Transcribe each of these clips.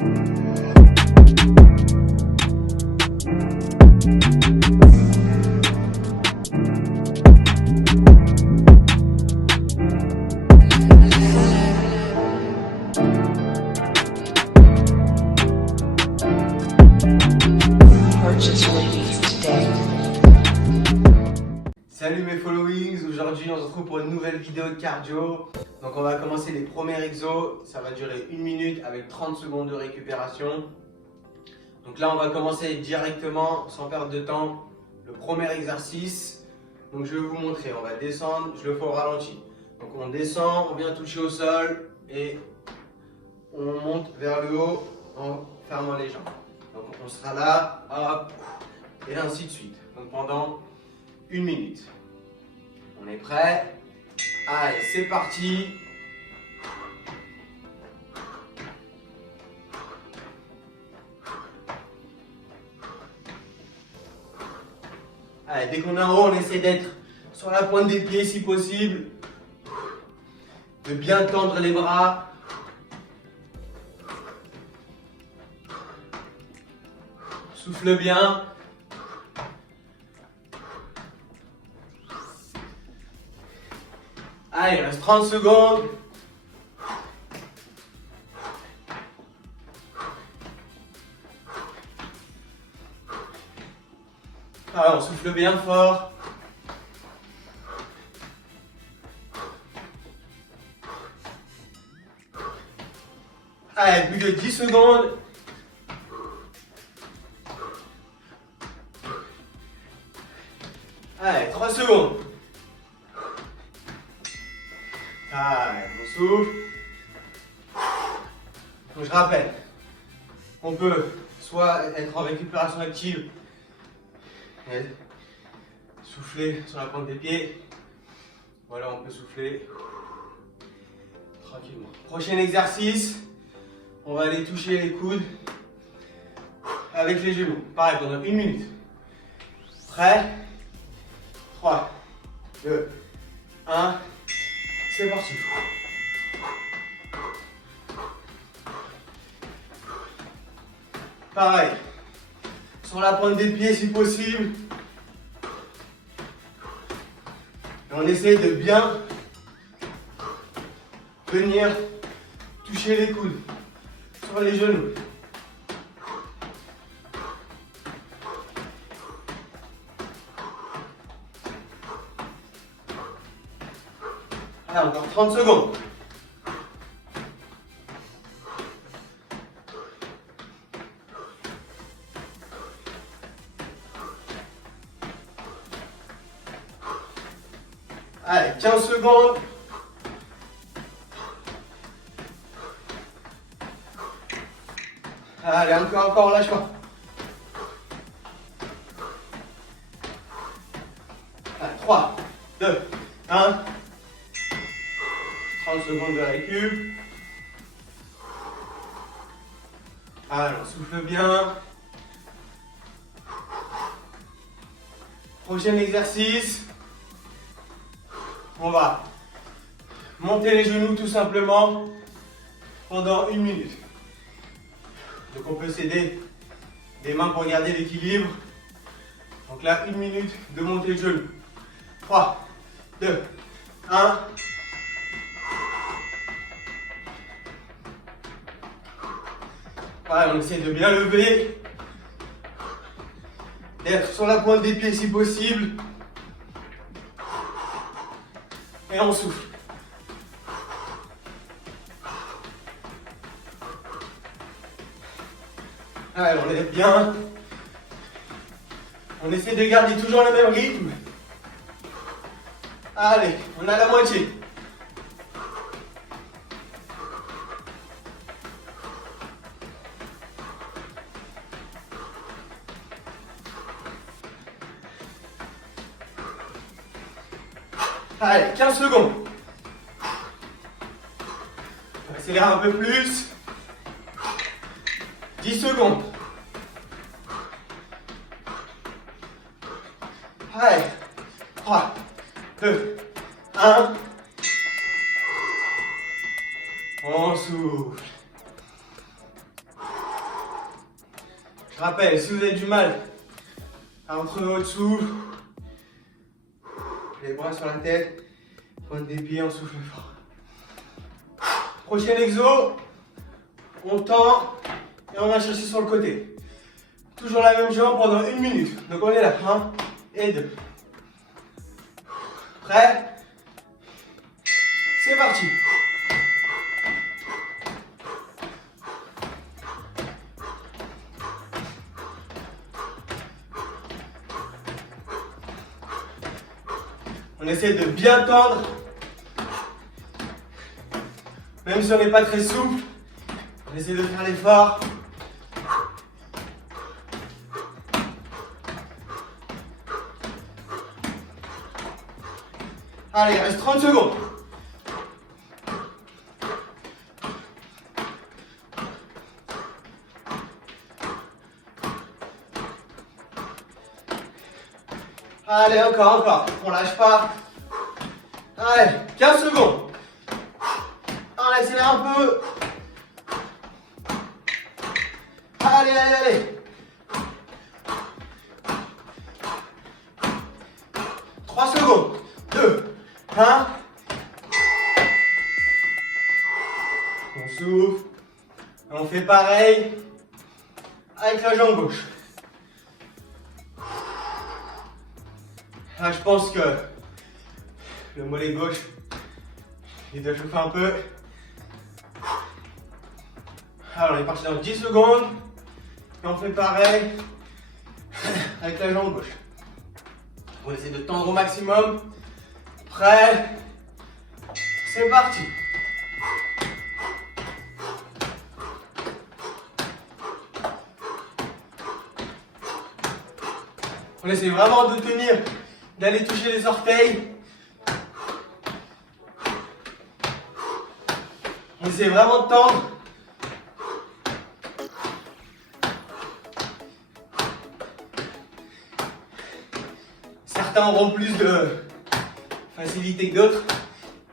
Salut mes followings, aujourd'hui on se retrouve pour une nouvelle vidéo de cardio. Donc on va commencer les premiers exos, ça va durer 1 minute avec 30 secondes de récupération. Donc là on va commencer directement sans perdre de temps le premier exercice. Donc je vais vous montrer, on va descendre, je le fais au ralenti. Donc on descend, on vient toucher au sol et on monte vers le haut en fermant les jambes. Donc on sera là, hop, et ainsi de suite. Donc pendant 1 minute. On est prêt? Allez, c'est parti. Allez, dès qu'on est en haut, on essaie d'être sur la pointe des pieds si possible. De bien tendre les bras. Souffle bien. Allez, il reste 30 secondes. Allez, on souffle bien fort. Allez, plus de 10 secondes. Allez, 3 secondes. Allez, on souffle. Donc je rappelle, on peut soit être en récupération active et souffler sur la pointe des pieds, ou alors on peut souffler tranquillement. Prochain exercice, on va aller toucher les coudes avec les genoux. Pareil, pendant 1 minute. Prêt? 3, 2, 1. C'est parti. Pareil. Sur la pointe des pieds si possible. Et on essaie de bien venir toucher les coudes sur les genoux. Allez, encore 30 secondes. Allez, 15 secondes. Allez, encore, lâche pas. Allez, 3, 2, 1. 30 secondes de récup. Allez, on souffle bien. Prochain exercice. On va monter les genoux tout simplement pendant 1 minute. Donc on peut s'aider des mains pour garder l'équilibre. Donc là, 1 minute de monter le genou. 3, 2, 1. Pareil, on essaie de bien lever, d'être sur la pointe des pieds si possible. Et on souffle. Allez, on est bien. On essaie de garder toujours le même rythme. Allez, on a la moitié. Allez, 15 secondes. On va accélérer un peu plus. 10 secondes. Allez, 3, 2, 1. On souffle. Je rappelle, si vous avez du mal à retrouver votre souffle, les bras sur la tête, pointe des pieds, on souffle fort. Prochain exo, on tend et on va chercher sur le côté. Toujours la même jambe pendant 1 minute. Donc on est là, 1 et 2. Prêt? C'est parti. On essaie de bien tendre. Même si on n'est pas très souple, on essaie de faire l'effort. Allez, il reste 30 secondes. Allez, encore. On lâche pas. Allez, 15 secondes. On accélère un peu. Allez. 3 secondes. 2, 1. On souffle. On fait pareil avec la jambe gauche. Là, je pense que le mollet gauche, il doit chauffer un peu. Alors, on est parti dans 10 secondes. Et on fait pareil avec la jambe gauche. On essaie de tendre au maximum. Prêt? C'est parti. On essaie vraiment de tenir, d'aller toucher les orteils. On essaie vraiment de tendre. Certains auront plus de facilité que d'autres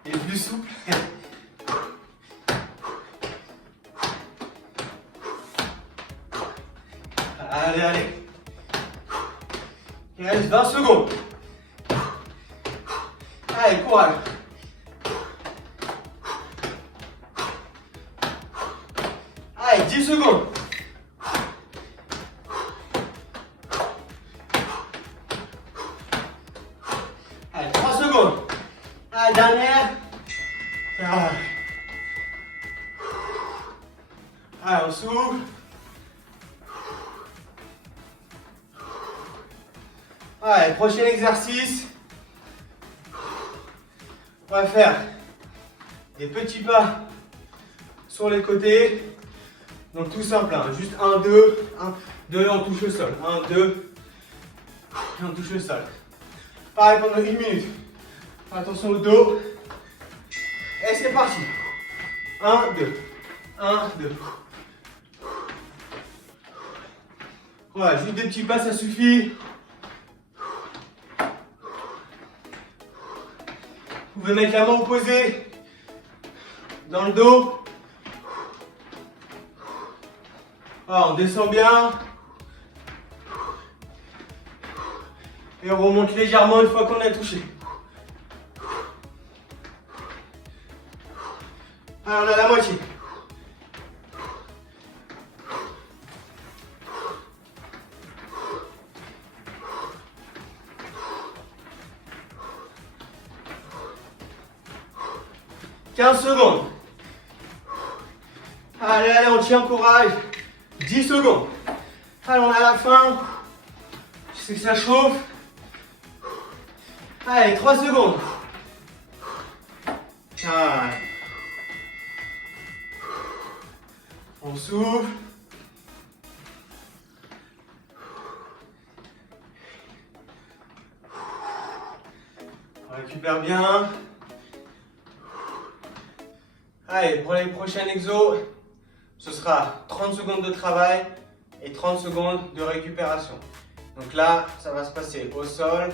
et plus souples. Allez. Il reste 20 secondes. Allez, courage. Allez, 10 secondes. Allez, 3 secondes. Allez, dernière. Allez, on souffle. Allez, prochain exercice. On va faire des petits pas sur les côtés. Donc tout simple, hein. Juste 1, 2, 1, 2, on touche le sol. 1, 2, et on touche le sol. Pareil pendant 1 minute. Attention au dos. Et c'est parti. 1, 2. 1, 2. Voilà, juste des petits pas, ça suffit. Vous pouvez mettre la main opposée dans le dos. Voilà, on descend bien. Et on remonte légèrement une fois qu'on a touché. Alors on a la moitié. « 15 secondes. Allez, on tient, courage. 10 secondes. Allez, on est à la fin. Je sais que ça chauffe. Allez, 3 secondes. Allez. On souffle. On récupère bien. Allez, pour les prochains exos, ce sera 30 secondes de travail et 30 secondes de récupération. Donc là, ça va se passer au sol,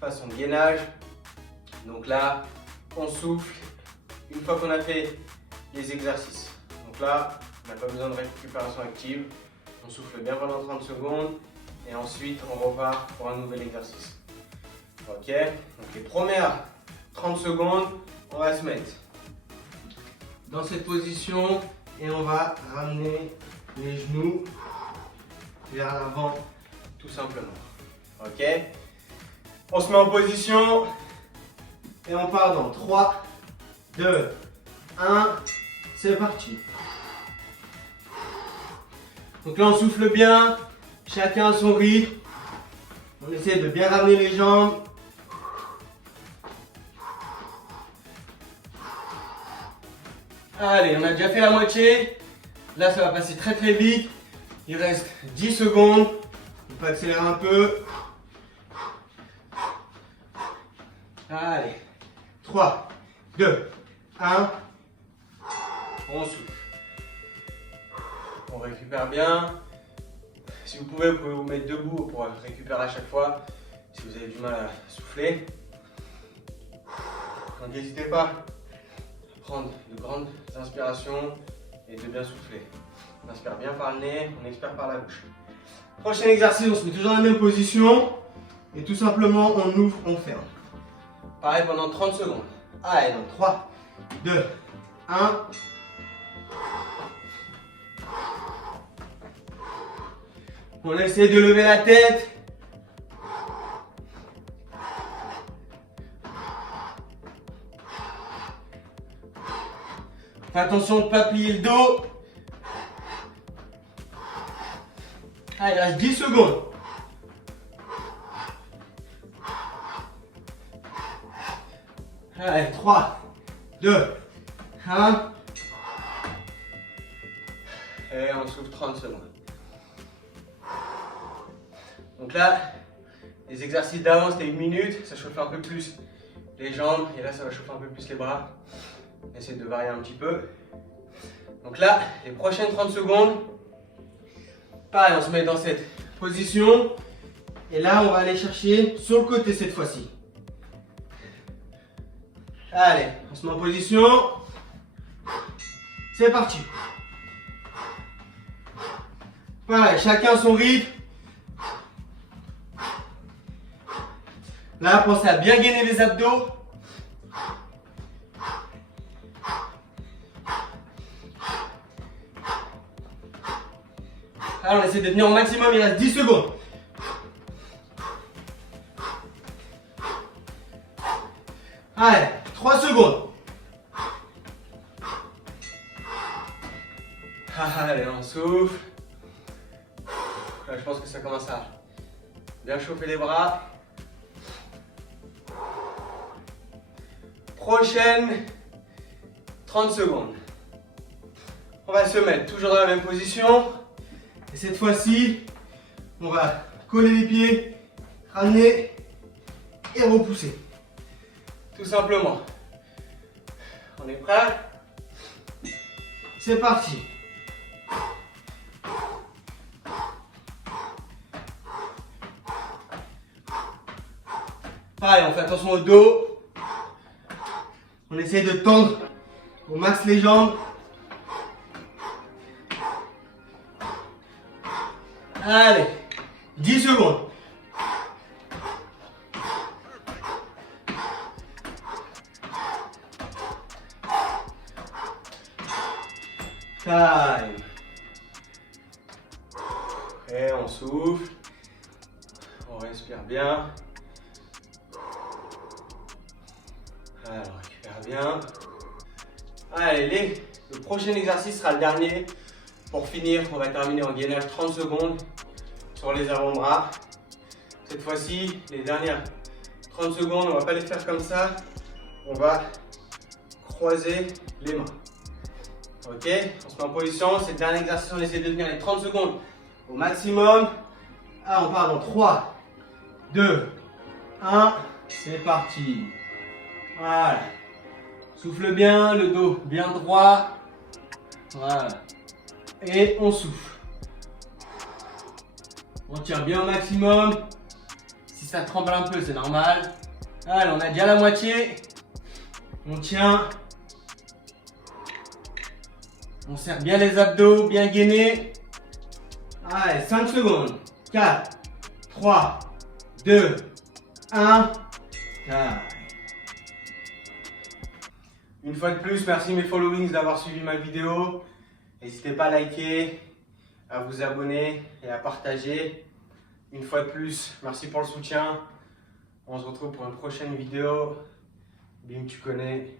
façon de gainage. Donc là, on souffle une fois qu'on a fait les exercices. Donc là, on n'a pas besoin de récupération active. On souffle bien pendant 30 secondes et ensuite on repart pour un nouvel exercice. Ok, donc les premières 30 secondes, on va se mettre dans cette position et on va ramener les genoux vers l'avant tout simplement. Ok, on se met en position et on part dans 3, 2, 1, c'est parti. Donc là on souffle bien, chacun à son rythme. On essaie de bien ramener les jambes. Allez, on a déjà fait la moitié. Là ça va passer très très vite. Il reste 10 secondes. On peut accélérer un peu. Allez, 3, 2, 1. On souffle. On récupère bien. Si vous pouvez vous mettre debout pour récupérer à chaque fois. Si vous avez du mal à souffler. Donc n'hésitez pas à prendre de grandes inspirations et de bien souffler. On inspire bien par le nez, on expire par la bouche. Prochain exercice, on se met toujours dans la même position. Et tout simplement, on ouvre, on ferme. Pareil pendant 30 secondes. Allez, donc 3, 2, 1. On essaie de lever la tête. Fais attention de ne pas plier le dos. Allez, il reste 10 secondes. Allez, 3, 2, 1. Et on souffle 30 secondes. Donc là, les exercices d'avant c'était 1 minute, ça chauffe un peu plus les jambes et là ça va chauffer un peu plus les bras. On essaie de varier un petit peu. Donc là, les prochaines 30 secondes, pareil, on se met dans cette position et là on va aller chercher sur le côté cette fois-ci. Allez, on se met en position. C'est parti. Pareil, chacun son rythme. Là, pensez à bien gainer les abdos. Alors, on essaie de tenir au maximum, il reste 10 secondes. Allez, 3 secondes. Allez, on souffle. Là, je pense que ça commence à bien chauffer les bras. Prochaine 30 secondes. On va se mettre toujours dans la même position. Et cette fois-ci, on va coller les pieds, ramener et repousser. Tout simplement. On est prêt? C'est parti. Pareil, on fait attention au dos. On essaye de tendre au max les jambes. Allez, 10 secondes. Time. Et on souffle. On respire bien. Alors, on récupère bien. Allez, le prochain exercice sera le dernier. Pour finir, on va terminer en gainage 30 secondes sur les avant-bras. Cette fois-ci, les dernières 30 secondes, on ne va pas les faire comme ça. On va croiser les mains. Ok, on se met en position. C'est le dernier exercice, on essaie de tenir les 30 secondes au maximum. Ah, on part dans 3, 2, 1. C'est parti. Voilà. Souffle bien, le dos bien droit. Voilà. Et on souffle. On tire bien au maximum. Si ça tremble un peu, c'est normal. Allez, on a déjà la moitié. On tient. On serre bien les abdos, bien gainés. Allez, 5 secondes. 4, 3, 2, 1. Une fois de plus, merci mes followings d'avoir suivi ma vidéo. N'hésitez pas à liker, à vous abonner et à partager. Une fois de plus, merci pour le soutien. On se retrouve pour une prochaine vidéo. Bim, tu connais.